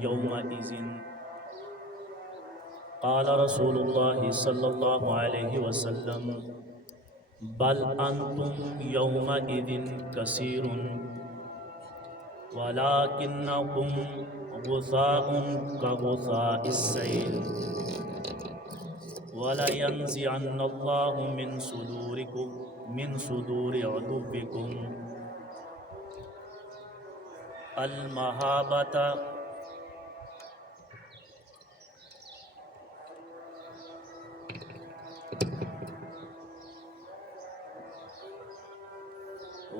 يومئذ قال رسول الله صلى الله عليه وسلم بل أنتم يومئذ كثير ولكنكم غثاء كغثاء السيل ولينزعن الله من صدور عدوكم المهابة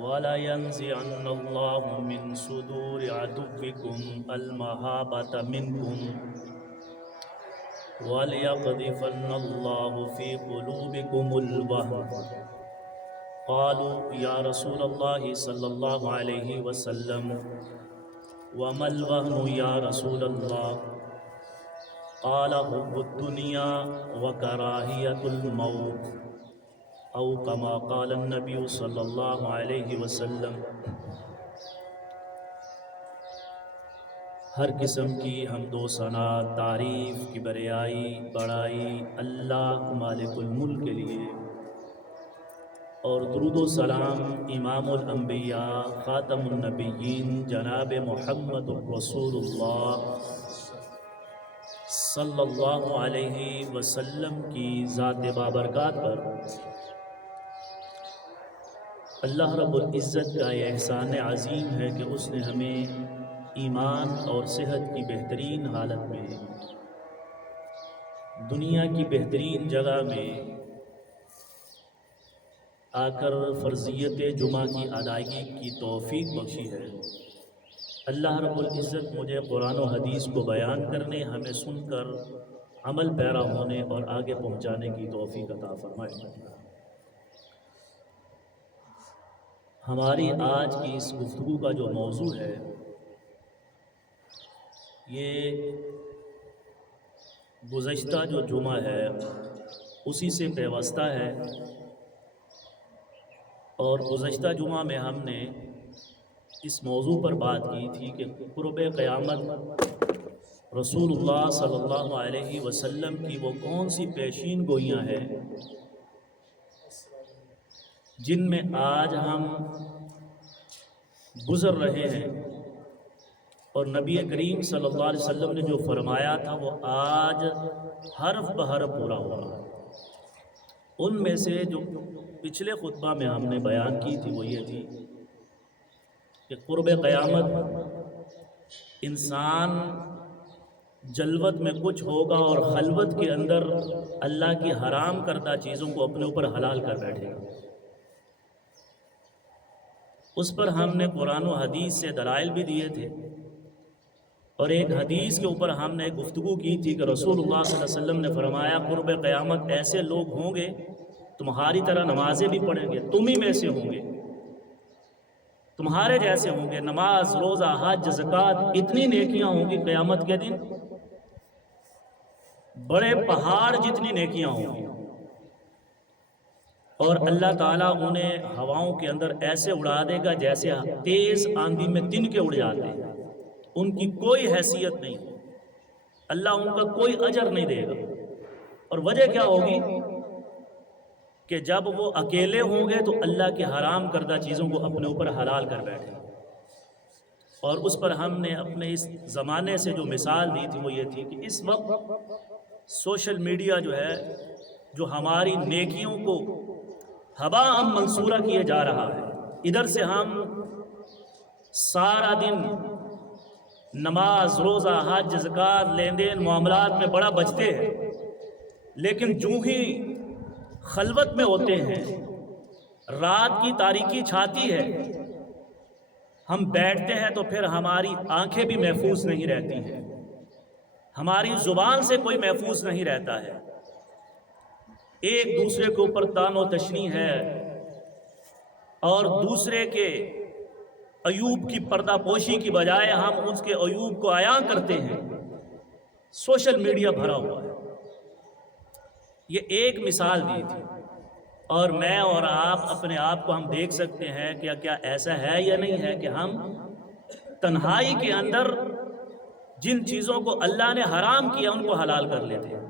وَلَيَنزِعَنَّ اللَّهُ مِن صُدُورِ عَدُوِّكُمْ الْمَهَابَةَ مِنكُمْ وَلْيَقْذِفَنَّ اللَّهُ فِي قُلُوبِكُمُ الْوَهْنَ قالوا يا رسول الله صلى الله عليه وسلم وما الوهن يا رسول الله قال حب الدنيا وكراهية الموت او کما قال النبی صلی اللہ علیہ وسلم۔ ہر قسم کی حمد و ثنا تعریف کی بریائی بڑائی اللہ مالک الملک کے لیے، اور درود و سلام امام الانبیاء خاتم النبیین جناب محمد رسول اللہ صلی اللہ علیہ وسلم کی ذات بابرکات پر۔ اللہ رب العزت کا یہ احسان عظیم ہے کہ اس نے ہمیں ایمان اور صحت کی بہترین حالت میں دنیا کی بہترین جگہ میں آ کر فرضیت جمعہ کی ادائیگی کی توفیق بخشی ہے۔ اللہ رب العزت مجھے قرآن و حدیث کو بیان کرنے، ہمیں سن کر عمل پیرا ہونے اور آگے پہنچانے کی توفیق عطا فرمائے۔ ہماری آج کی اس گفتگو کا جو موضوع ہے یہ گزشتہ جو جمعہ ہے اسی سے پیوستہ ہے، اور گزشتہ جمعہ میں ہم نے اس موضوع پر بات کی تھی کہ قرب قیامت رسول اللہ صلی اللہ علیہ وسلم کی وہ کون سی پیشین گوئیاں ہیں جن میں آج ہم گزر رہے ہیں، اور نبی کریم صلی اللہ علیہ وسلم نے جو فرمایا تھا وہ آج حرف بحرف پورا ہو رہا ہے۔ ان میں سے جو پچھلے خطبہ میں ہم نے بیان کی تھی وہ یہ تھی کہ قرب قیامت انسان جلوت میں کچھ ہوگا اور خلوت کے اندر اللہ کی حرام کردہ چیزوں کو اپنے اوپر حلال کر بیٹھے گا۔ اس پر ہم نے قرآن و حدیث سے دلائل بھی دیے تھے، اور ایک حدیث کے اوپر ہم نے گفتگو کی تھی کہ رسول اللہ صلی اللہ علیہ وسلم نے فرمایا قرب قیامت ایسے لوگ ہوں گے تمہاری طرح نمازیں بھی پڑھیں گے، تم ہی میں سے ہوں گے، تمہارے جیسے ہوں گے، نماز روزہ حج زکوٰۃ اتنی نیکیاں ہوں گی قیامت کے دن بڑے پہاڑ جتنی نیکیاں ہوں گی، اور اللہ تعالیٰ انہیں ہواؤں کے اندر ایسے اڑا دے گا جیسے تیز آندھی میں تن کے اڑ جاتے ہیں، ان کی کوئی حیثیت نہیں، اللہ ان کا کوئی اجر نہیں دے گا۔ اور وجہ کیا ہوگی کہ جب وہ اکیلے ہوں گے تو اللہ کے حرام کردہ چیزوں کو اپنے اوپر حلال کر بیٹھے، اور اس پر ہم نے اپنے اس زمانے سے جو مثال دی تھی وہ یہ تھی کہ اس وقت سوشل میڈیا جو ہے جو ہماری نیکیوں کو ہباء منصورہ کیے جا رہا ہے، ادھر سے ہم سارا دن نماز روزہ حج زکوٰۃ لین دین معاملات میں بڑا بچتے ہیں، لیکن جو ہی خلوت میں ہوتے ہیں، رات کی تاریکی چھاتی ہے، ہم بیٹھتے ہیں تو پھر ہماری آنکھیں بھی محفوظ نہیں رہتی ہیں، ہماری زبان سے کوئی محفوظ نہیں رہتا ہے، ایک دوسرے کے اوپر طعن و تشنیع ہے، اور دوسرے کے عیوب کی پردہ پوشی کی بجائے ہم اس کے عیوب کو عیاں کرتے ہیں۔ سوشل میڈیا بھرا ہوا ہے۔ یہ ایک مثال دی تھی، اور میں اور آپ اپنے آپ کو ہم دیکھ سکتے ہیں کہ کیا ایسا ہے یا نہیں ہے کہ ہم تنہائی کے اندر جن چیزوں کو اللہ نے حرام کیا ان کو حلال کر لیتے ہیں۔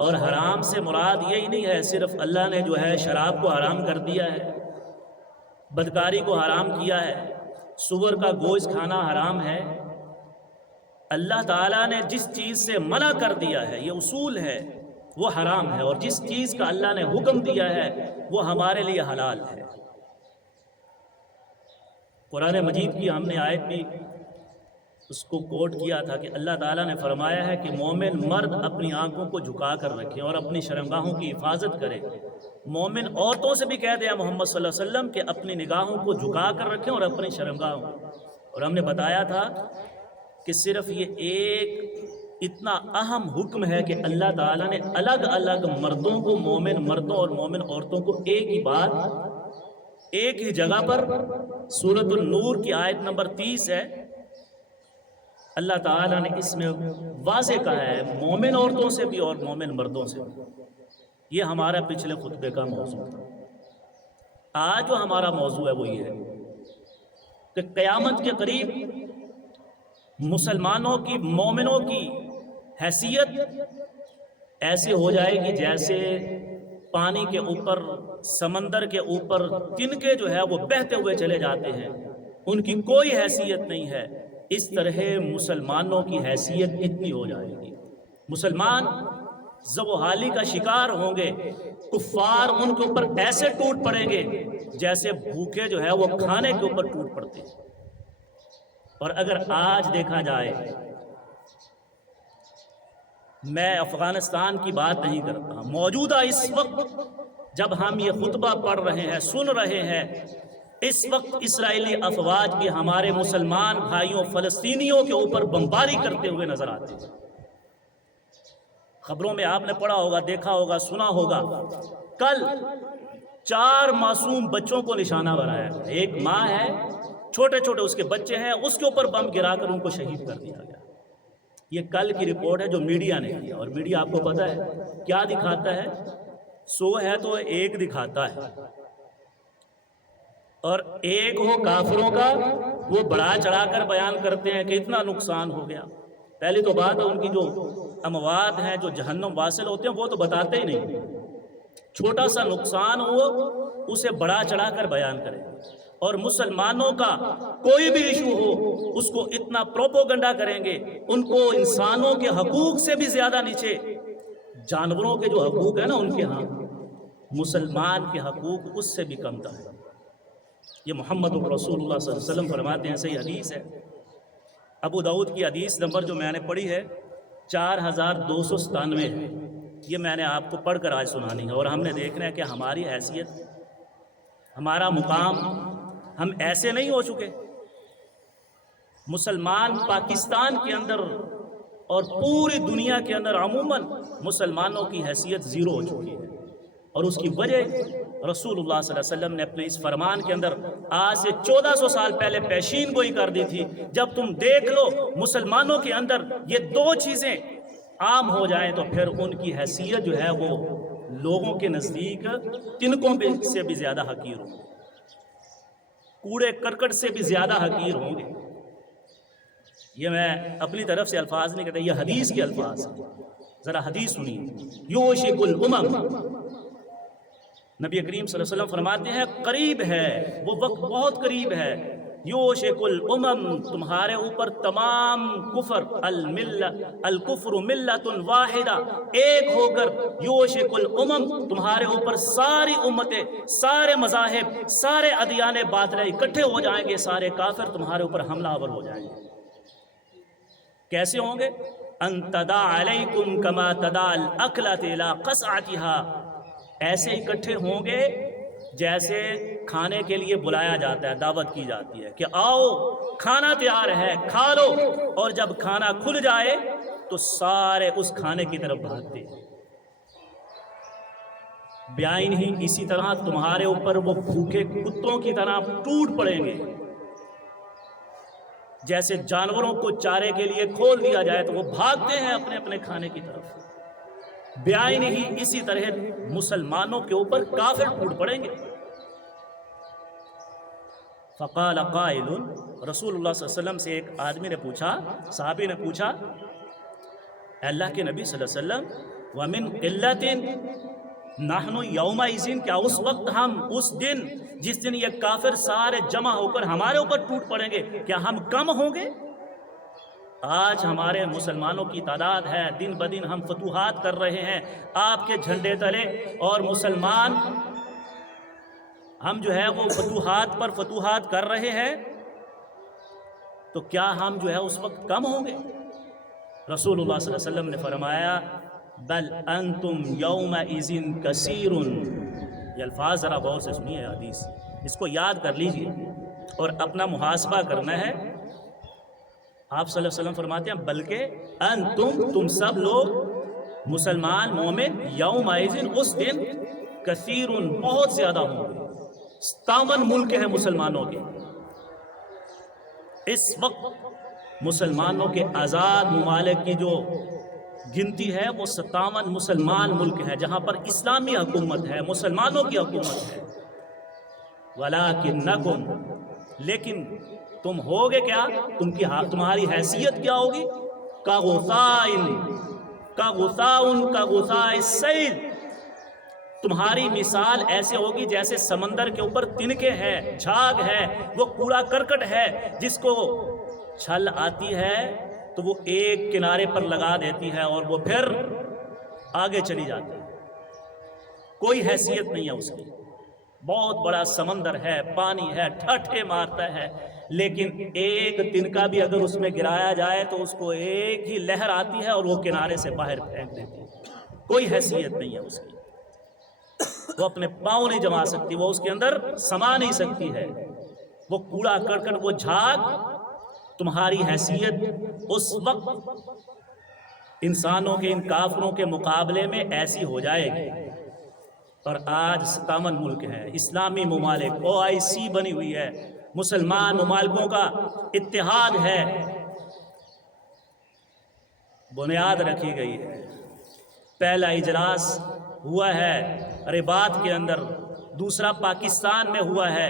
اور حرام سے مراد یہی نہیں ہے صرف اللہ نے جو ہے شراب کو حرام کر دیا ہے، بدکاری کو حرام کیا ہے، سور کا گوشت کھانا حرام ہے۔ اللہ تعالیٰ نے جس چیز سے منع کر دیا ہے، یہ اصول ہے، وہ حرام ہے، اور جس چیز کا اللہ نے حکم دیا ہے وہ ہمارے لیے حلال ہے۔ قرآن مجید کی ہم نے آیت بھی اس کو کوٹ کیا تھا کہ اللہ تعالیٰ نے فرمایا ہے کہ مومن مرد اپنی آنکھوں کو جھکا کر رکھے اور اپنی شرمگاہوں کی حفاظت کرے۔ مومن عورتوں سے بھی کہہ دیا محمد صلی اللہ علیہ وسلم کہ اپنی نگاہوں کو جھکا کر رکھیں اور اپنی شرمگاہوں، اور ہم نے بتایا تھا کہ صرف یہ ایک اتنا اہم حکم ہے کہ اللہ تعالیٰ نے الگ الگ مردوں کو، مومن مردوں اور مومن عورتوں کو ایک ہی بات، ایک ہی جگہ پر، سورۃ النور کی آیت نمبر 30 ہے، اللہ تعالیٰ نے اس میں واضح کہا ہے مومن عورتوں سے بھی اور مومن مردوں سے بھی۔ یہ ہمارا پچھلے خطبے کا موضوع تھا۔ آج جو ہمارا موضوع ہے وہ یہ ہے کہ قیامت کے قریب مسلمانوں کی، مومنوں کی حیثیت ایسے ہو جائے گی جیسے پانی کے اوپر، سمندر کے اوپر تنکے جو ہے وہ بہتے ہوئے چلے جاتے ہیں، ان کی کوئی حیثیت نہیں ہے۔ اس طرح مسلمانوں کی حیثیت اتنی ہو جائے گی، مسلمان زب و حالی کا شکار ہوں گے، کفار ان کے اوپر ایسے ٹوٹ پڑیں گے جیسے بھوکے جو ہے وہ کھانے کے اوپر ٹوٹ پڑتے ہیں۔ اور اگر آج دیکھا جائے، میں افغانستان کی بات نہیں کرتا، موجودہ اس وقت جب ہم یہ خطبہ پڑھ رہے ہیں، سن رہے ہیں، اس وقت اسرائیلی افواج بھی ہمارے مسلمان بھائیوں فلسطینیوں کے اوپر بمباری کرتے ہوئے نظر آتے ہیں۔ خبروں میں آپ نے پڑھا ہوگا، دیکھا ہوگا، سنا ہوگا، کل 4 معصوم بچوں کو نشانہ بنایا، ایک ماں ہے، چھوٹے چھوٹے اس کے بچے ہیں، اس کے اوپر بم گرا کر ان کو شہید کر دیا گیا۔ یہ کل کی رپورٹ ہے جو میڈیا نے کی، اور میڈیا آپ کو پتہ ہے کیا دکھاتا ہے؟ 100 ہے تو ایک دکھاتا ہے، اور ایک ہو کافروں کا وہ بڑا چڑھا کر بیان کرتے ہیں کہ اتنا نقصان ہو گیا۔ پہلی تو بات ہے ان کی جو اموات ہیں جو جہنم واصل ہوتے ہیں وہ تو بتاتے ہی نہیں، چھوٹا سا نقصان ہو اسے بڑا چڑھا کر بیان کریں، اور مسلمانوں کا کوئی بھی ایشو ہو اس کو اتنا پروپوگنڈا کریں گے، ان کو انسانوں کے حقوق سے بھی زیادہ نیچے، جانوروں کے جو حقوق ہیں نا ان کے ہاں، مسلمان کے حقوق اس سے بھی کم تر ہے۔ یہ محمد رسول اللہ صلی اللہ علیہ وسلم فرماتے ہیں، صحیح حدیث ہے، ابو داؤد کی حدیث نمبر جو میں نے پڑھی ہے 4297 ہے، یہ میں نے آپ کو پڑھ کر آج سنانی ہے، اور ہم نے دیکھنا ہے کہ ہماری حیثیت، ہمارا مقام، ہم ایسے نہیں ہو چکے۔ مسلمان پاکستان کے اندر اور پوری دنیا کے اندر عموماً مسلمانوں کی حیثیت زیرو ہو چکی ہے، اور اس کی وجہ رسول اللہ صلی اللہ علیہ وسلم نے اپنے اس فرمان کے اندر آج سے 1400 سال پہلے پیشین گوئی کر دی تھی، جب تم دیکھ لو مسلمانوں کے اندر یہ 2 چیزیں عام ہو جائیں تو پھر ان کی حیثیت جو ہے وہ لوگوں کے نزدیک تنکوں سے بھی زیادہ حقیر ہوں گے، کوڑے کرکٹ سے بھی زیادہ حقیر ہوں گے۔ یہ میں اپنی طرف سے الفاظ نہیں کہتا، یہ حدیث کے الفاظ ہیں، ذرا حدیث سنیے۔ یوشک الامم، نبی کریم صلی اللہ علیہ وسلم فرماتے ہیں قریب ہے وہ وقت، بہت قریب ہے، یوشک الامم، تمہارے اوپر تمام کفر، الکفر ملت واحدہ، ایک ہو کر، یوشک الامم، تمہارے اوپر ساری امتیں، سارے مذاہب، سارے ادیان باطلہ اکٹھے ہو جائیں گے، سارے کافر تمہارے اوپر حملہ آور ہو جائیں گے۔ کیسے ہوں گے؟ ان تدع علیکم کما تدع الاکلۃ الی قصعتها، ایسے اکٹھے ہوں گے جیسے کھانے کے لیے بلایا جاتا ہے، دعوت کی جاتی ہے کہ آؤ کھانا تیار ہے کھا لو، اور جب کھانا کھل جائے تو سارے اس کھانے کی طرف بھاگتے ہیں۔ بیائن ہی اسی طرح تمہارے اوپر وہ بھوکے کتوں کی طرح ٹوٹ پڑیں گے، جیسے جانوروں کو چارے کے لیے کھول دیا جائے تو وہ بھاگتے ہیں اپنے اپنے کھانے کی طرف، بیائن ہی اسی طرح مسلمانوں کے اوپر کافر ٹوٹ پڑیں گے۔ فقال قائل، رسول اللہ صلی اللہ علیہ وسلم سے ایک آدمی نے پوچھا، صحابی نے پوچھا، اے اللہ کے نبی صلی اللہ علیہ وسلم، ومن قلت نحن یومئذ، کیا اس وقت ہم، اس دن جس دن یہ کافر سارے جمع ہو کر ہمارے اوپر ٹوٹ پڑیں گے، کیا ہم کم ہوں گے؟ آج ہمارے مسلمانوں کی تعداد ہے، دن بدن ہم فتوحات کر رہے ہیں آپ کے جھنڈے تلے، اور مسلمان ہم جو ہے وہ فتوحات پر فتوحات کر رہے ہیں، تو کیا ہم جو ہے اس وقت کم ہوں گے؟ رسول اللہ صلی اللہ علیہ وسلم نے فرمایا، بل انتم یومئذ کثیر۔ یہ الفاظ ذرا غور سے سنیے، حدیث اس کو یاد کر لیجئے اور اپنا محاسبہ کرنا ہے۔ آپ صلی اللہ علیہ وسلم فرماتے ہیں بلکہ انتم، تم سب لوگ مسلمان مومن، یومئذ، اس دن، کثیر، بہت زیادہ ہوں گے۔ 57 ملک ہیں مسلمانوں کے، اس وقت مسلمانوں کے آزاد ممالک کی جو گنتی ہے وہ 57 مسلمان ملک ہے جہاں پر اسلامی حکومت ہے، مسلمانوں کی حکومت ہے۔ وَلَٰكِنَّكُمْ، لیکن تم ہوگے کیا، تمہاری حیثیت کیا ہوگی؟ کَغُثَاءٍ السَّیل، تمہاری مثال ایسے ہوگی جیسے سمندر کے اوپر تنکے ہیں، جھاگ ہے، وہ کوڑا کرکٹ ہے جس کو چھل آتی ہے تو وہ ایک کنارے پر لگا دیتی ہے اور وہ پھر آگے چلی جاتی ہے، کوئی حیثیت نہیں ہے اس کی۔ بہت بڑا سمندر ہے، پانی ہے، ٹھاٹھے مارتا ہے، لیکن ایک تنکا بھی اگر اس میں گرایا جائے تو اس کو ایک ہی لہر آتی ہے اور وہ کنارے سے باہر پھینک دیتی ہے، کوئی حیثیت نہیں ہے اس کی، وہ اپنے پاؤں نہیں جما سکتی، وہ اس کے اندر سما نہیں سکتی ہے، وہ کوڑا کرکٹ، وہ جھاگ۔ تمہاری حیثیت اس وقت انسانوں کے، ان کافروں کے مقابلے میں ایسی ہو جائے گی۔ اور آج 57 ملک ہیں، اسلامی ممالک، OIC بنی ہوئی ہے، مسلمان ممالکوں کا اتحاد ہے، بنیاد رکھی گئی ہے۔ پہلا اجلاس ہوا ہے رباط کے اندر، دوسرا پاکستان میں ہوا ہے،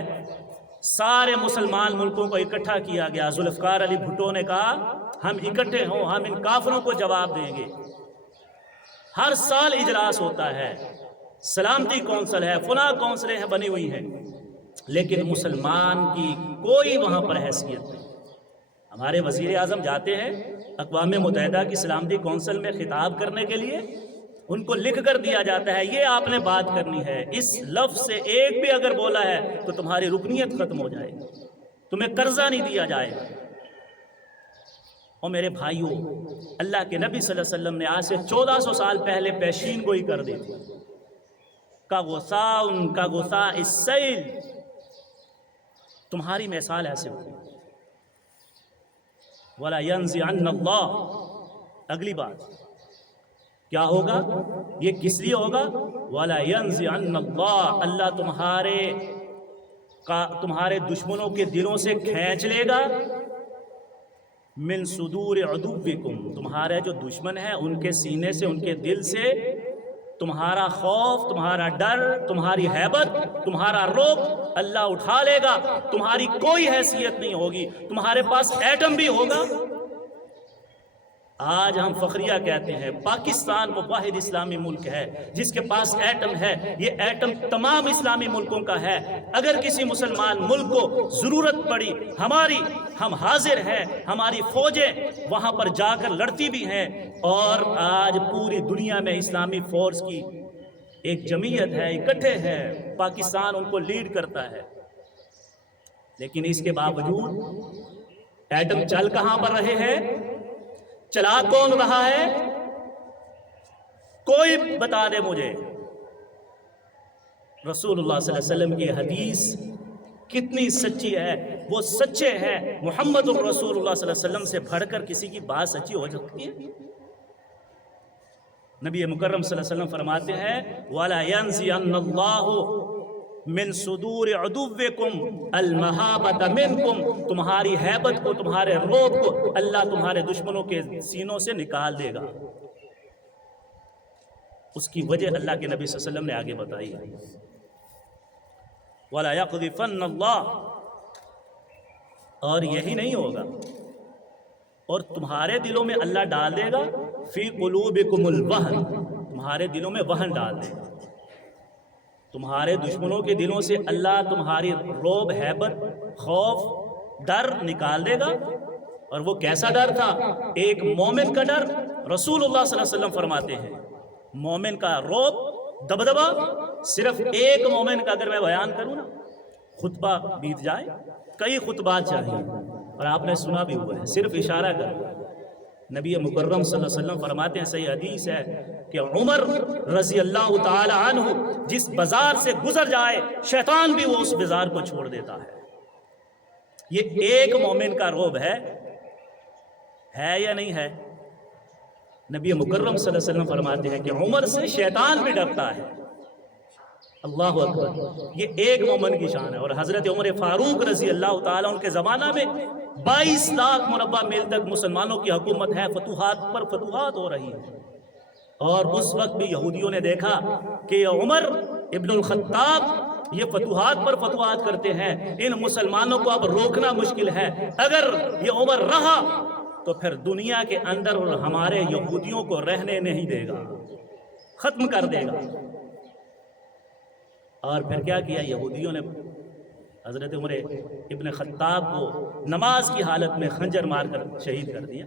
سارے مسلمان ملکوں کو اکٹھا کیا گیا۔ ذوالفقار علی بھٹو نے کہا ہم اکٹھے ہوں، ہم ان کافروں کو جواب دیں گے۔ ہر سال اجلاس ہوتا ہے، سلامتی کونسل ہے، فلاں کونسلیں ہیں بنی ہوئی ہیں، لیکن مسلمان کی کوئی وہاں پر حیثیت نہیں۔ ہمارے وزیر اعظم جاتے ہیں اقوام متحدہ کی سلامتی کونسل میں خطاب کرنے کے لیے، ان کو لکھ کر دیا جاتا ہے یہ آپ نے بات کرنی ہے، اس لفظ سے ایک بھی اگر بولا ہے تو تمہاری رکنیت ختم ہو جائے گی، تمہیں قرضہ نہیں دیا جائے گا۔ اور میرے بھائیوں، اللہ کے نبی صلی اللہ علیہ وسلم نے آج سے 1400 سال پہلے پیشین گوئی کر دی تھی، کَغُثَاءٍ السَّیل، تمہاری مثال ایسے ہوگی۔ وَلَا يَنزِعَنَّ اللَّهُ، اگلی بات کیا ہوگا؟ یہ کس لیے ہوگا؟ وَلَا يَنزِعَنَّ اللَّهُ، اللہ تمہارے دشمنوں کے دلوں سے کھینچ لے گا، مِن صُدُورِ عَدُوِّكُمْ، تمہارے جو دشمن ہیں ان کے سینے سے، ان کے دل سے تمہارا خوف، تمہارا ڈر، تمہاری ہیبت، تمہارا رعب اللہ اٹھا لے گا، تمہاری کوئی حیثیت نہیں ہوگی، تمہارے پاس ایٹم بھی ہوگا۔ آج ہم فخریہ کہتے ہیں پاکستان وہ واحد اسلامی ملک ہے جس کے پاس ایٹم ہے، یہ ایٹم تمام اسلامی ملکوں کا ہے۔ اگر کسی مسلمان ملک کو ضرورت پڑی ہم حاضر ہیں، ہماری فوجیں وہاں پر جا کر لڑتی بھی ہیں، اور آج پوری دنیا میں اسلامی فورس کی ایک جمعیت ہے، اکٹھے ہیں، پاکستان ان کو لیڈ کرتا ہے، لیکن اس کے باوجود ایٹم چل کہاں پر رہے ہیں؟ چلا کون رہا ہے؟ کوئی بتا دے مجھے۔ رسول اللہ صلی اللہ علیہ وسلم کی حدیث کتنی سچی ہے، وہ سچے ہیں، محمد الرسول اللہ صلی اللہ علیہ وسلم سے بڑھ کر کسی کی بات سچی ہو سکتی ہے؟ نبی مکرم صلی اللہ علیہ وسلم فرماتے ہیں وَلَا يَنزِعَنَّ اللَّهُ مِن صُدُورِ عُدُوِّكُمْ الْمَحَابَةَ مِنْكُمْ، تمہاری ہیبت کو، تمہارے رعب کو اللہ تمہارے دشمنوں کے سینوں سے نکال دے گا۔ اس کی وجہ اللہ کے نبی صلی اللہ علیہ وسلم نے آگے بتائی، وَلَا يَقْذِفَنَّ اللَّهُ اور یہی نہیں ہوگا، اور تمہارے دلوں میں اللہ ڈال دے گا فی قلوبکم الوہن، تمہارے دلوں میں وہن ڈال دے گا، تمہارے دشمنوں کے دلوں سے اللہ تمہاری رعب، ہیبت، خوف، ڈر نکال دے گا۔ اور وہ کیسا ڈر تھا؟ ایک مومن کا ڈر۔ رسول اللہ صلی اللہ علیہ وسلم فرماتے ہیں مومن کا رعب، دبدبا، صرف ایک مومن کا اگر میں بیان کروں نا، خطبہ بیت جائے، کئی خطبات چاہیے، اور آپ نے سنا بھی ہوا ہے، صرف اشارہ کر۔ نبی مکرم صلی اللہ علیہ وسلم فرماتے ہیں، صحیح حدیث ہے کہ عمر رضی اللہ تعالی عنہ جس بازار سے گزر جائے شیطان بھی وہ اس بازار کو چھوڑ دیتا ہے۔ یہ ایک مومن کا رعب ہے یا نہیں ہے؟ نبی مکرم صلی اللہ علیہ وسلم فرماتے ہیں کہ عمر سے شیطان بھی ڈرتا ہے۔ اللہ اکبر، یہ ایک مومن کی شان ہے۔ اور حضرت عمر فاروق رضی اللہ تعالیٰ عنہ کے زمانہ میں 22 لاکھ مربع میل تک مسلمانوں کی حکومت ہے، فتوحات پر فتوحات ہو رہی ہے، اور اس وقت بھی یہودیوں نے دیکھا کہ عمر ابن الخطاب یہ فتوحات پر فتوحات کرتے ہیں، ان مسلمانوں کو اب روکنا مشکل ہے، اگر یہ عمر رہا تو پھر دنیا کے اندر ہمارے یہودیوں کو رہنے نہیں دے گا، ختم کر دے گا۔ اور پھر کیا کیا یہودیوں نے؟ حضرت عمر ابن خطاب کو نماز کی حالت میں خنجر مار کر شہید کر دیا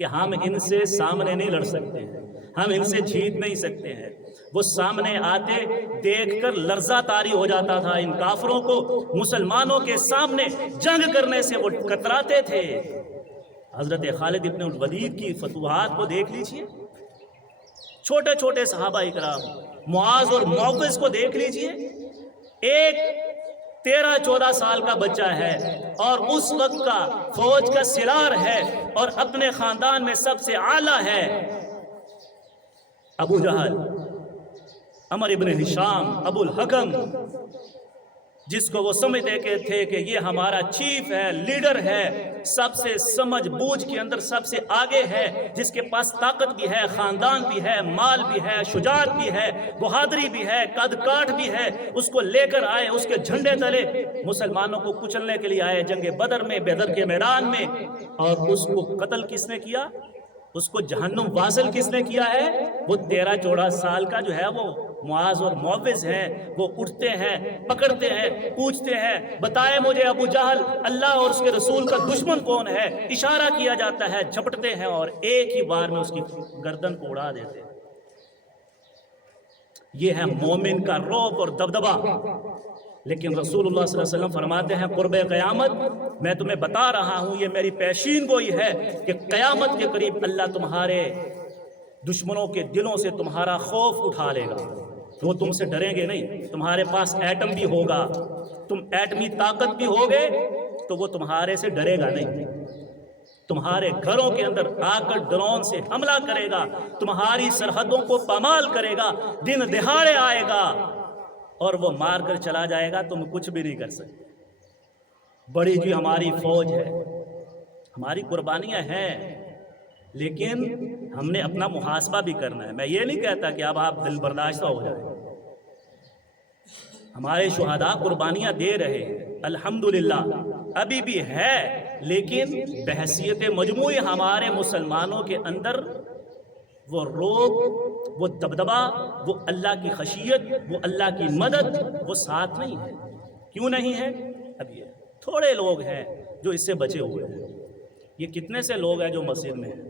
کہ ہم ان سے سامنے نہیں لڑ سکتے ہیں، ہم ان سے جیت نہیں سکتے ہیں۔ وہ سامنے آتے دیکھ کر لرزہ طاری ہو جاتا تھا، ان کافروں کو مسلمانوں کے سامنے جنگ کرنے سے وہ کتراتے تھے۔ حضرت خالد ابن الولید کی فتوحات کو دیکھ لیجئے، چھوٹے چھوٹے صحابہ اکرام، معاذ اور معوذ کو دیکھ لیجئے، ایک 13-14 سال کا بچہ ہے اور اس وقت کا فوج کا سرار ہے اور اپنے خاندان میں سب سے اعلیٰ ہے۔ ابو جہل، عمر ابن ہشام، ابو الحکم، جس کو وہ سمجھتے تھے کہ یہ ہمارا چیف ہے، لیڈر ہے، سب سے سمجھ بوجھ کے اندر سب سے آگے ہے، جس کے پاس طاقت بھی ہے، خاندان بھی ہے، مال بھی ہے، شجاعت بھی ہے، بہادری بھی ہے، قد کاٹ بھی ہے، اس کو لے کر آئے، اس کے جھنڈے تلے مسلمانوں کو کچلنے کے لیے آئے جنگ بدر میں، بدر کے میدان میں، اور اس کو قتل کس نے کیا؟ اس کو جہنم واصل کس نے کیا ہے؟ وہ 13-14 سال کا جو ہے وہ معاذ اور معوذ ہیں، وہ اٹھتے ہیں، پکڑتے ہیں، پوچھتے ہیں بتائے مجھے ابو جہل اللہ اور اس کے رسول کا دشمن کون ہے؟ اشارہ کیا جاتا ہے، جھپٹتے ہیں اور ایک ہی بار میں اس کی گردن کو اڑا دیتے ہیں۔ یہ ہے مومن کا رعب اور دبدبا۔ لیکن رسول اللہ صلی اللہ علیہ وسلم فرماتے ہیں قرب قیامت میں تمہیں بتا رہا ہوں، یہ میری پیشین گوئی ہے کہ قیامت کے قریب اللہ تمہارے دشمنوں کے دلوں سے تمہارا خوف اٹھا لے گا، وہ تم سے ڈریں گے نہیں۔ تمہارے پاس ایٹم بھی ہوگا، تم ایٹمی طاقت بھی ہوگے تو وہ تمہارے سے ڈرے گا نہیں، تمہارے گھروں کے اندر آ کر ڈرون سے حملہ کرے گا، تمہاری سرحدوں کو پامال کرے گا، دن دہاڑے آئے گا اور وہ مار کر چلا جائے گا، تم کچھ بھی نہیں کر سکتے۔ بڑی جی ہماری فوج ہے، ہماری قربانیاں ہیں، لیکن ہم نے اپنا محاسبہ بھی کرنا ہے۔ میں یہ نہیں کہتا کہ اب آپ دل برداشتہ ہو جائیں، ہمارے شہداء قربانیاں دے رہے ہیں الحمدللہ، ابھی بھی ہے، لیکن بحیثیت مجموعی ہمارے مسلمانوں کے اندر وہ روب، وہ دبدبا، وہ اللہ کی خشیت، وہ اللہ کی مدد، وہ ساتھ نہیں ہے۔ کیوں نہیں ہے؟ اب یہ تھوڑے لوگ ہیں جو اس سے بچے ہوئے ہیں۔ یہ کتنے سے لوگ ہیں جو مسجد میں ہیں؟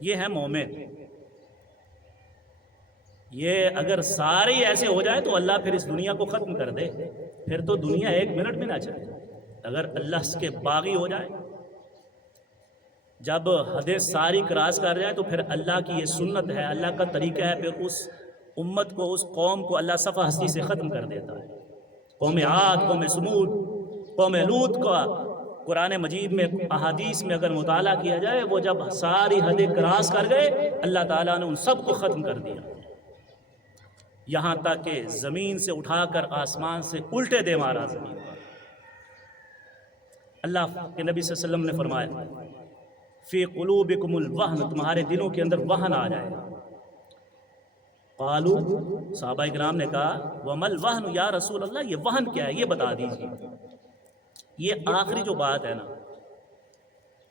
یہ ہے مومن۔ یہ اگر سارے ایسے ہو جائے تو اللہ پھر اس دنیا کو ختم کر دے، پھر تو دنیا 1 منٹ بھی نہ چلے۔ اگر اللہ اس کے باغی ہو جائے، جب حدیں ساری کراس کر جائے، تو پھر اللہ کی یہ سنت ہے، اللہ کا طریقہ ہے، پھر اس امت کو، اس قوم کو اللہ صفحہ ہستی سے ختم کر دیتا ہے۔ قوم عاد، قوم سمود، قوم لوط کا قرآن مجید میں، احادیث میں اگر مطالعہ کیا جائے، وہ جب ساری حدیں کراس کر گئے، اللہ تعالیٰ نے ان سب کو ختم کر دیا، یہاں تک کہ زمین سے اٹھا کر آسمان سے الٹے دے مارا زمین پر۔ اللہ کے نبی صلی اللہ علیہ وسلم نے فرمایا فی قلوبکم الوہن، تمہارے دلوں کے اندر وہن آ جائے گا۔ قالو، صحابہ کرام نے کہا وما الوہن یا رسول اللہ، یہ وہن کیا ہے، یہ بتا دیجیے۔ یہ آخری جو بات ہے نا،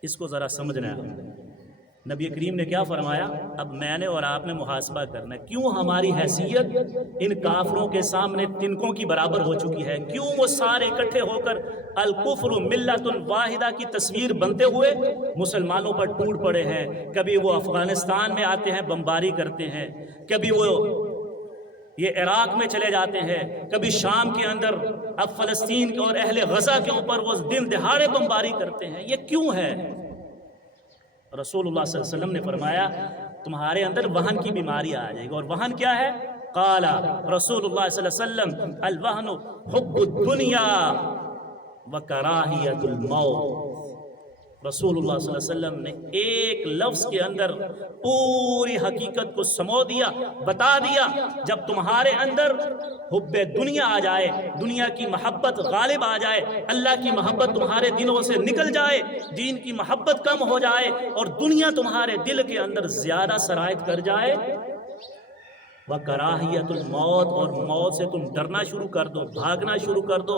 اس کو ذرا سمجھنا ہے ہم نے۔ نبی کریم نے کیا فرمایا؟ اب میں نے اور آپ نے محاسبہ کرنا ہے، کیوں ہماری حیثیت ان کافروں کے سامنے تنکوں کی برابر ہو چکی ہے؟ کیوں وہ سارے اکٹھے ہو کر الکفر ملت واحدہ کی تصویر بنتے ہوئے مسلمانوں پر ٹوٹ پڑے ہیں؟ کبھی وہ افغانستان میں آتے ہیں بمباری کرتے ہیں، کبھی وہ یہ عراق میں چلے جاتے ہیں، کبھی شام کے اندر، اب فلسطین اور اہل غزہ کے اوپر وہ دن دہاڑے بمباری کرتے ہیں۔ یہ کیوں ہے؟ رسول اللہ صلی اللہ علیہ وسلم نے فرمایا تمہارے اندر وہن کی بیماری آ جائے گی۔ اور وہن کیا ہے؟ قال رسول اللہ صلی اللہ علیہ وسلم الوہن حب الدنیا وکراہیت الموت۔ رسول اللہ صلی اللہ علیہ وسلم نے ایک لفظ کے اندر پوری حقیقت کو سمو دیا، بتا دیا۔ جب تمہارے اندر حب دنیا آ جائے، دنیا کی محبت غالب آ جائے، اللہ کی محبت تمہارے دلوں سے نکل جائے، دین کی محبت کم ہو جائے اور دنیا تمہارے دل کے اندر زیادہ سرایت کر جائے، وَكَرَاهِيَةُ الْمَوْتِ، اور موت سے تم ڈرنا شروع کر دو، بھاگنا شروع کر دو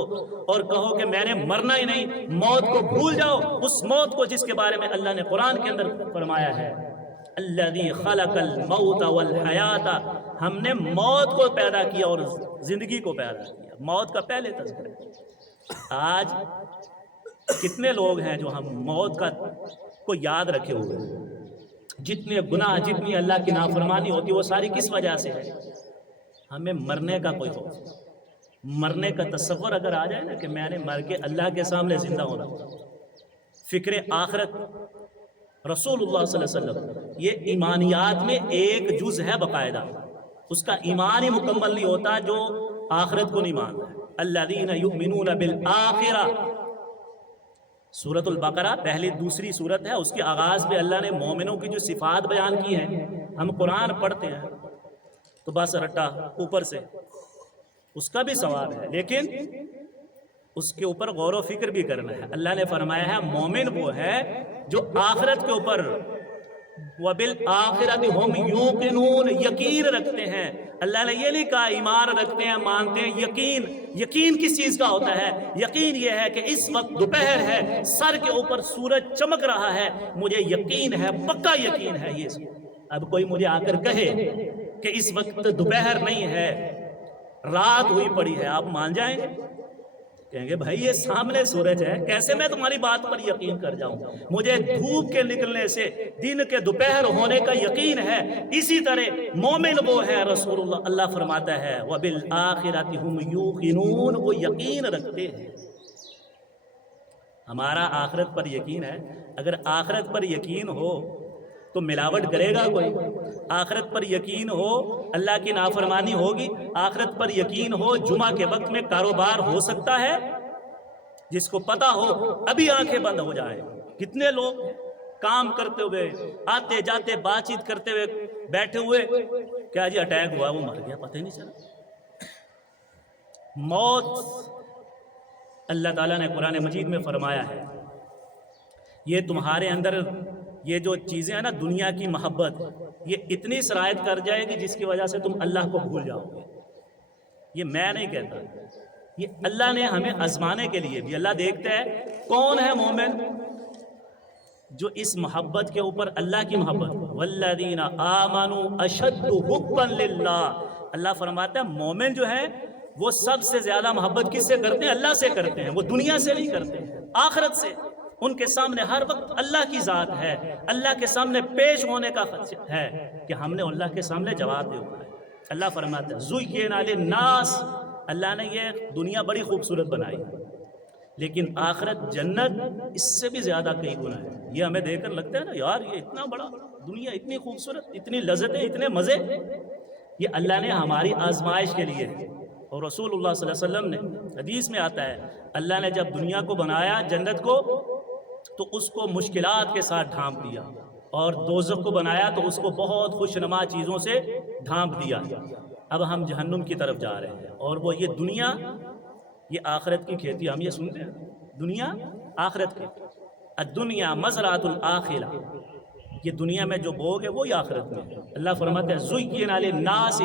اور کہو کہ میں نے مرنا ہی نہیں، موت کو بھول جاؤ، اس موت کو جس کے بارے میں اللہ نے قرآن کے اندر فرمایا ہے الَّذِي خَلَقَ الْمَوْتَ وَالْحَيَاةَ، ہم نے موت کو پیدا کیا اور زندگی کو پیدا کیا۔ موت کا پہلے تذکرہ۔ آج کتنے لوگ ہیں جو ہم موت کو یاد رکھے ہوئے ہیں؟ جتنے گناہ، جتنی اللہ کی نافرمانی ہوتی ہے وہ ساری کس وجہ سے ہے؟ ہمیں مرنے کا کوئی ہو، مرنے کا تصور اگر آ جائے نا کہ میں نے مر کے اللہ کے سامنے زندہ ہونا، فکر آخرت، رسول اللہ صلی اللہ علیہ وسلم، یہ ایمانیات میں ایک جز ہے باقاعدہ، اس کا ایمان ہی مکمل نہیں ہوتا جو آخرت کو نہیں مانتا۔ الذین یؤمنون بالآخرہ، سورۃ البقرہ پہلی دوسری سورت ہے، اس کے آغاز میں اللہ نے مومنوں کی جو صفات بیان کی ہیں، ہم قرآن پڑھتے ہیں تو بس رٹا اوپر سے، اس کا بھی ثواب ہے لیکن اس کے اوپر غور و فکر بھی کرنا ہے۔ اللہ نے فرمایا ہے مومن وہ ہے جو آخرت کے اوپر وَبِالْآخِرَةِ هُمْ يُوقِنُونَ، یقین رکھتے ہیں۔ اللہ نے یہ نہیں کہا ایمان رکھتے ہیں، مانتے ہیں، یقین۔ یقین کس چیز کا ہوتا ہے؟ یقین یہ ہے کہ اس وقت دوپہر ہے، سر کے اوپر سورج چمک رہا ہے، مجھے یقین ہے، پکا یقین ہے یہ۔ اب کوئی مجھے آ کر کہے کہ اس وقت دوپہر نہیں ہے، رات ہوئی پڑی ہے، آپ مان جائیں گے؟ کہیں گے بھائی یہ سامنے سورج ہے، کیسے میں تمہاری بات پر یقین کر جاؤں؟ مجھے دھوپ کے نکلنے سے دن کے دوپہر ہونے کا یقین ہے۔ اسی طرح مومن وہ ہے، رسول اللہ فرماتا ہے وَبِالْآخِرَةِ هُمْ يُوقِنُونَ، وہ یقین رکھتے ہیں۔ ہمارا آخرت پر یقین ہے۔ اگر آخرت پر یقین ہو تو ملاوٹ کرے گا کوئی؟ آخرت پر یقین ہو اللہ کی نافرمانی ہوگی؟ آخرت پر یقین ہو جمعہ کے وقت میں کاروبار ہو سکتا ہے؟ جس کو پتا ہو ابھی آنکھیں بند ہو جائیں۔ کتنے لوگ کام کرتے ہوئے، آتے جاتے، بات چیت کرتے ہوئے، بیٹھے ہوئے، کیا جی اٹیک ہوا، وہ مر گیا، پتہ ہی نہیں چلا۔ موت اللہ تعالیٰ نے قرآن مجید میں فرمایا ہے یہ تمہارے اندر یہ جو چیزیں ہیں نا، دنیا کی محبت، یہ اتنی سرایت کر جائے گی جس کی وجہ سے تم اللہ کو بھول جاؤ گے۔ یہ میں نہیں کہتا، یہ اللہ نے ہمیں آزمانے کے لیے بھی۔ اللہ دیکھتا ہے کون ہے مومن جو اس محبت کے اوپر، اللہ کی محبت، والذین آمنوا اشد حبا للہ، اللہ فرماتا ہے مومن جو ہے وہ سب سے زیادہ محبت کس سے کرتے ہیں؟ اللہ سے کرتے ہیں۔ وہ دنیا سے نہیں کرتے ہیں، آخرت سے۔ ان کے سامنے ہر وقت اللہ کی ذات ہے، اللہ کے سامنے پیش ہونے کا خدشہ ہے کہ ہم نے اللہ کے سامنے جواب دے ہوا ہے۔ اللہ فرماتا ہے زُيِّنَ لِلنَّاسِ، اللہ نے یہ دنیا بڑی خوبصورت بنائی لیکن آخرت جنت اس سے بھی زیادہ کئی گنا ہے۔ یہ ہمیں دیکھ کر لگتا ہے نا یار یہ اتنا بڑا دنیا، اتنی خوبصورت، اتنی لذتیں، اتنے مزے، یہ اللہ نے ہماری آزمائش کے لیے۔ اور رسول اللہ صلی اللہ علیہ وسلم نے حدیث میں آتا ہے اللہ نے جب دنیا کو بنایا، جنت کو، تو اس کو مشکلات کے ساتھ ڈھانپ دیا، اور دوزخ کو بنایا تو اس کو بہت خوشنما چیزوں سے ڈھانپ دیا۔ اب ہم جہنم کی طرف جا رہے ہیں، اور وہ یہ دنیا، یہ آخرت کی کھیتی، ہم یہ سنتے ہیں دنیا آخرت کی، الدنیا مزرعۃ الآخرہ، یہ دنیا میں جو بوگ ہے وہی آخرت میں۔ اللہ فرماتے ہیں زُيِّنَ لِلنَّاسِ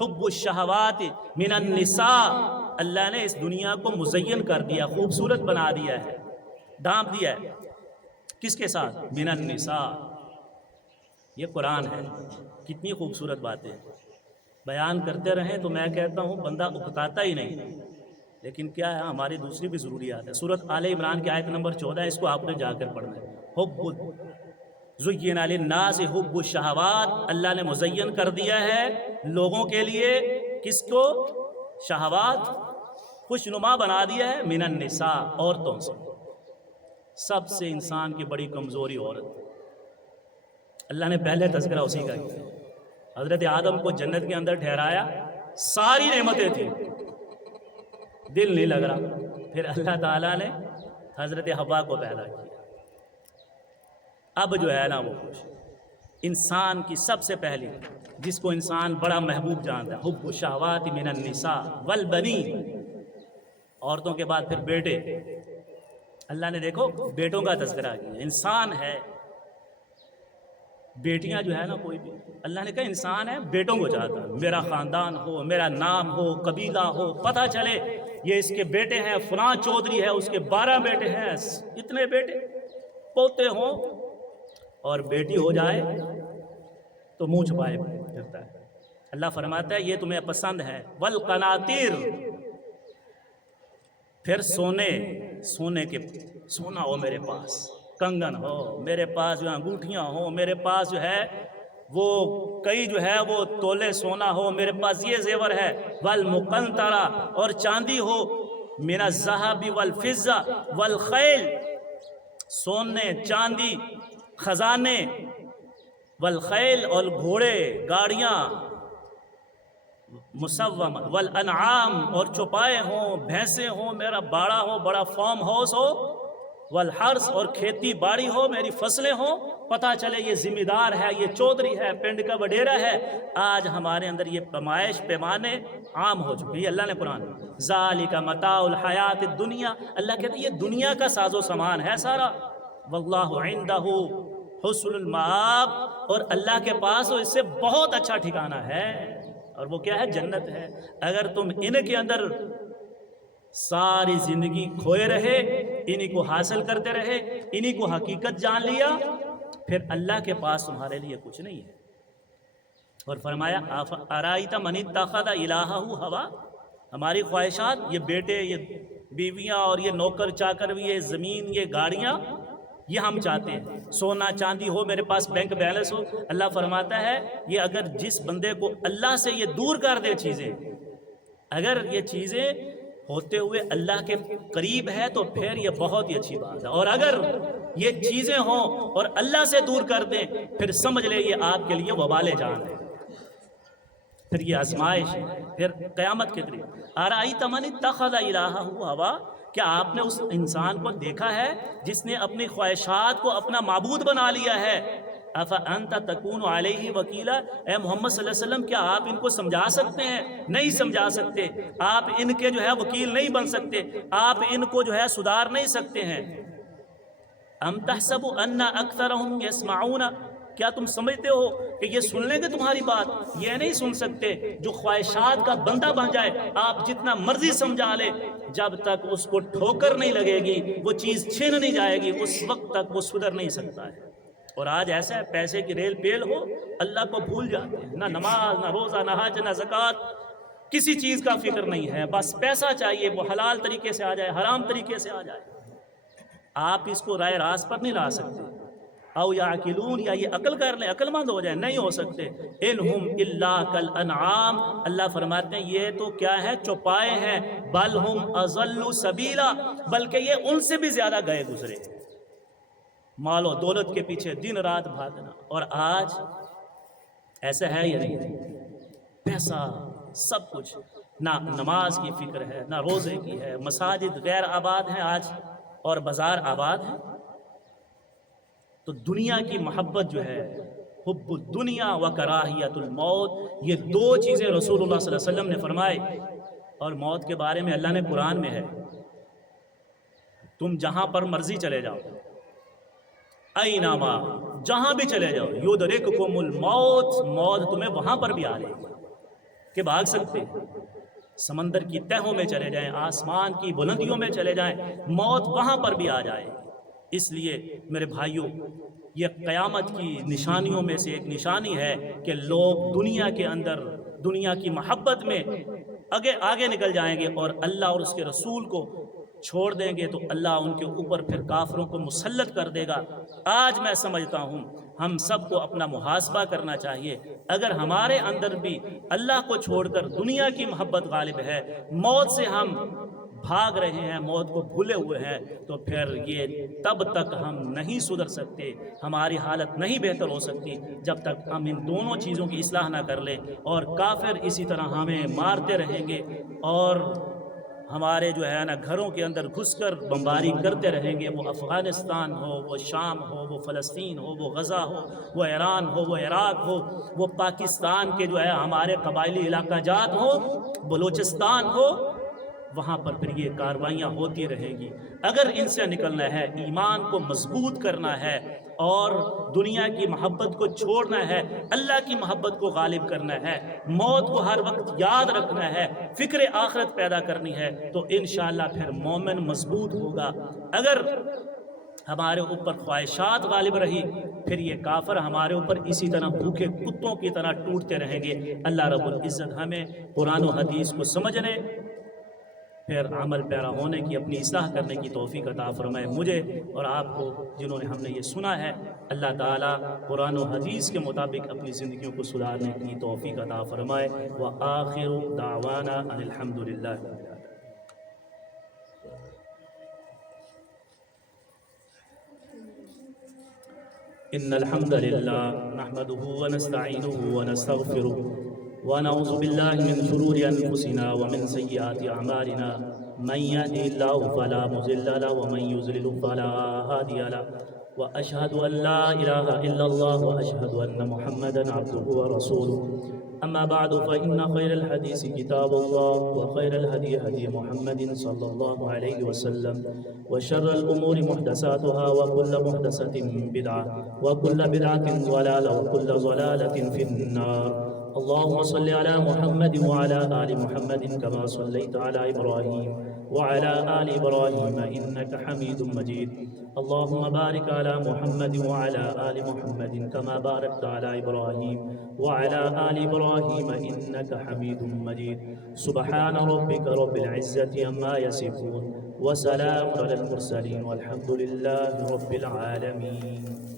حُبُّ الشَّهَوَاتِ مِنَ النِّسَاءِ، اللہ نے اس دنیا کو مزین کر دیا، خوبصورت بنا دیا ہے، ڈھانپ دیا ہے۔ کس کے ساتھ؟ من النساء۔ یہ قرآن ہے، کتنی خوبصورت باتیں بیان کرتے رہیں تو میں کہتا ہوں بندہ اکتاتا ہی نہیں، لیکن کیا ہے ہماری دوسری بھی ضروریات ہے۔ سورۃ آل عمران کی آیت نمبر 14، اس کو آپ نے جا کر پڑھنا ہے۔ حب زین للناس حب الشہوات، اللہ نے مزین کر دیا ہے لوگوں کے لیے کس کو؟ شہوات، خوشنما بنا دیا ہے، من النساء، عورتوں سے۔ سب سے انسان کی بڑی کمزوری عورت، اللہ نے پہلے تذکرہ اسی کا کیا۔ حضرت آدم کو جنت کے اندر ٹھہرایا، ساری نعمتیں تھیں، دل نہیں لگ رہا، پھر اللہ تعالیٰ نے حضرت حوا کو پیدا کیا، اب جو ہے نا وہ خوش۔ انسان کی سب سے پہلی جس کو انسان بڑا محبوب جانتا ہے، حب الشہوات من النساء والبنین، عورتوں کے بعد پھر بیٹے۔ اللہ نے دیکھو بیٹوں کا تذکرہ کیا، انسان ہے، بیٹیاں جو ہے نا کوئی بھی، اللہ نے کہا انسان ہے، بیٹوں کو چاہتا ہے، میرا خاندان ہو، میرا نام ہو، قبیلہ ہو، پتہ چلے یہ اس کے بیٹے ہیں، فلاں چودھری ہے، اس کے 12 بیٹے ہیں، اتنے بیٹے پوتے ہوں، اور بیٹی ہو جائے تو منہ چھپائے پھرتا ہے۔ اللہ فرماتا ہے یہ تمہیں پسند ہے، والقناطیر، پھر سونے کے سونا ہو میرے پاس، کنگن ہو میرے پاس، جو انگوٹھیاں ہوں میرے پاس، جو ہے وہ کئی جو ہے وہ تولے سونا ہو میرے پاس، یہ زیور ہے، والمقنطرہ، اور چاندی ہو، من الذهب والفضة والخیل، سونے چاندی خزانے، والخیل، اور گھوڑے گاڑیاں، مسومہ، والانعام، اور چوپائے ہوں، بھینسیں ہوں، میرا باڑا ہو، بڑا فارم ہاؤس ہو، والحرث، اور کھیتی باڑی ہو، میری فصلیں ہوں، پتہ چلے یہ ذمہ دار ہے، یہ چودھری ہے، پنڈ کا وڈیرا ہے۔ آج ہمارے اندر یہ پیمانے عام ہو چکے، یہ اللہ نے قرآن، ذالک متاع الحیات الدنیا، اللہ کہتے ہیں یہ دنیا کا ساز و سامان ہے سارا، واللہ عندہ حسن المآب، اور اللہ کے پاس وہ اس سے بہت اچھا ٹھکانہ ہے، اور وہ کیا ہے؟ جنت ہے۔ اگر تم ان کے اندر ساری زندگی کھوئے رہے، انہی کو حاصل کرتے رہے، انہی کو حقیقت جان لیا، پھر اللہ کے پاس تمہارے لیے کچھ نہیں ہے۔ اور فرمایا ارائیت من اتخذ الہہ ہوا، ہماری خواہشات، یہ بیٹے، یہ بیویاں، اور یہ نوکر چاکر، یہ زمین، یہ گاڑیاں، یہ ہم چاہتے ہیں، سونا چاندی ہو میرے پاس، بینک بیلنس ہو۔ اللہ فرماتا ہے یہ اگر جس بندے کو اللہ سے یہ دور کر دے چیزیں، اگر یہ چیزیں ہوتے ہوئے اللہ کے قریب ہے تو پھر یہ بہت ہی اچھی بات ہے، اور اگر یہ چیزیں ہوں اور اللہ سے دور کر دیں پھر سمجھ لے یہ آپ کے لیے وبال جان ہے، پھر یہ آزمائش ہے، پھر قیامت کے قریب۔ ارائیت من اتخذ الہہ ہوا، کیا آپ نے اس انسان کو دیکھا ہے جس نے اپنی خواہشات کو اپنا معبود بنا لیا ہے؟ افانت تکون علیہ وکیلا، اے محمد صلی اللہ علیہ وسلم کیا آپ ان کو سمجھا سکتے ہیں؟ نہیں سمجھا سکتے، آپ ان کے جو ہے وکیل نہیں بن سکتے، آپ ان کو جو ہے سدھار نہیں سکتے ہیں۔ ام تحسب ان اکثرهم یسمعون، کیا تم سمجھتے ہو کہ یہ سن لیں گے تمہاری بات؟ یہ نہیں سن سکتے۔ جو خواہشات کا بندہ بن جائے، آپ جتنا مرضی سمجھا لے، جب تک اس کو ٹھوکر نہیں لگے گی، وہ چیز چھین نہیں جائے گی، اس وقت تک وہ سدھر نہیں سکتا ہے۔ اور آج ایسا ہے پیسے کی ریل پیل ہو، اللہ کو بھول جاتے ہیں، نہ نماز، نہ روزہ، نہ حج، نہ زکوٰۃ، کسی چیز کا فکر نہیں ہے، بس پیسہ چاہیے، وہ حلال طریقے سے آ جائے، حرام طریقے سے آ جائے۔ آپ اس کو رائے راست پر نہیں لا سکتے۔ او یعقلون، یا یہ عقل کر لیں، عقل مند ہو جائیں، نہیں ہو سکتے۔ انہم الا کالانعام، اللہ فرماتے ہیں یہ تو کیا ہے؟ چوپائے ہیں، بل ہم اضل سبیلا، بلکہ یہ ان سے بھی زیادہ گئے گزرے، مال و دولت کے پیچھے دن رات بھاگنا۔ اور آج ایسا ہے یا نہیں؟ پیسہ، سب کچھ، نہ نماز کی فکر ہے، نہ روزے کی ہے، مساجد غیر آباد ہیں آج، اور بازار آباد ہیں۔ تو دنیا کی محبت جو ہے، حب الدنیا و کراہیت الموت، یہ دو چیزیں رسول اللہ صلی اللہ علیہ وسلم نے فرمائی۔ اور موت کے بارے میں اللہ نے قرآن میں ہے، تم جہاں پر مرضی چلے جاؤ، اینما، جہاں بھی چلے جاؤ، یدرککم الموت، موت تمہیں وہاں پر بھی آ لے گی کہ بھاگ سکتے۔ سمندر کی تہوں میں چلے جائیں، آسمان کی بلندیوں میں چلے جائیں، موت وہاں پر بھی آ جائے۔ اس لیے میرے بھائیوں، یہ قیامت کی نشانیوں میں سے ایک نشانی ہے کہ لوگ دنیا کے اندر دنیا کی محبت میں آگے نکل جائیں گے اور اللہ اور اس کے رسول کو چھوڑ دیں گے، تو اللہ ان کے اوپر پھر کافروں کو مسلط کر دے گا۔ آج میں سمجھتا ہوں ہم سب کو اپنا محاسبہ کرنا چاہیے۔ اگر ہمارے اندر بھی اللہ کو چھوڑ کر دنیا کی محبت غالب ہے، موت سے ہم بھاگ رہے ہیں، موت کو بھولے ہوئے ہیں، تو پھر یہ تب تک ہم نہیں سدھر سکتے، ہماری حالت نہیں بہتر ہو سکتی جب تک ہم ان دونوں چیزوں کی اصلاح نہ کر لیں۔ اور کافر اسی طرح ہمیں مارتے رہیں گے اور ہمارے جو ہے نا گھروں کے اندر گھس کر بمباری کرتے رہیں گے، وہ افغانستان ہو، وہ شام ہو، وہ فلسطین ہو، وہ غزہ ہو، وہ ایران ہو، وہ عراق ہو، وہ پاکستان کے جو ہے ہمارے قبائلی علاقہ جات ہو، بلوچستان ہو، وہاں پر پھر یہ کاروائیاں ہوتی رہیں گی۔ اگر ان سے نکلنا ہے، ایمان کو مضبوط کرنا ہے اور دنیا کی محبت کو چھوڑنا ہے، اللہ کی محبت کو غالب کرنا ہے، موت کو ہر وقت یاد رکھنا ہے، فکر آخرت پیدا کرنی ہے، تو انشاءاللہ پھر مومن مضبوط ہوگا۔ اگر ہمارے اوپر خواہشات غالب رہی، پھر یہ کافر ہمارے اوپر اسی طرح بھوکے کتوں کی طرح ٹوٹتے رہیں گے۔ اللہ رب العزت ہمیں قرآن و حدیث کو سمجھنے، پھر عمل پیرا ہونے کی، اپنی اصلاح کرنے کی توفیق عطا فرمائے۔ مجھے اور آپ کو جنہوں نے ہم نے یہ سنا ہے، اللہ تعالیٰ قرآن و حدیث کے مطابق اپنی زندگیوں کو سدھارنے کی توفیق عطا فرمائے۔ وآخر دعوانا ان الحمد للہ۔ ان الحمد للہ نحمده ونستعینه ونستغفره ونعوذ باللہ من شرور انفسنا ومن سیئات اعمالنا، من يهده الله فلا مضل له ومن يضلل فلا هادي له، واشهد ان لا اله الا الله واشهد ان محمدا عبده ورسوله۔ اما بعد فان خير الحديث كتاب الله وخير الهدي هدي محمد صلى الله عليه وسلم، وشر الامور محدثاتها وكل محدثة بدعة وكل بدعة ضلالة وكل ضلالة في النار۔ اللهم صل على محمد وعلى آل محمد كما صليت على إبراهيم وعلى آل إبراهيم إنك حميد مجيد۔ اللهم بارك على محمد وعلى آل محمد كما باركت على إبراهيم وعلى آل إبراهيم إنك حميد مجيد۔ سبحان ربك رب العزة عما يصفون وسلام على المرسلين والحمد لله رب العالمين۔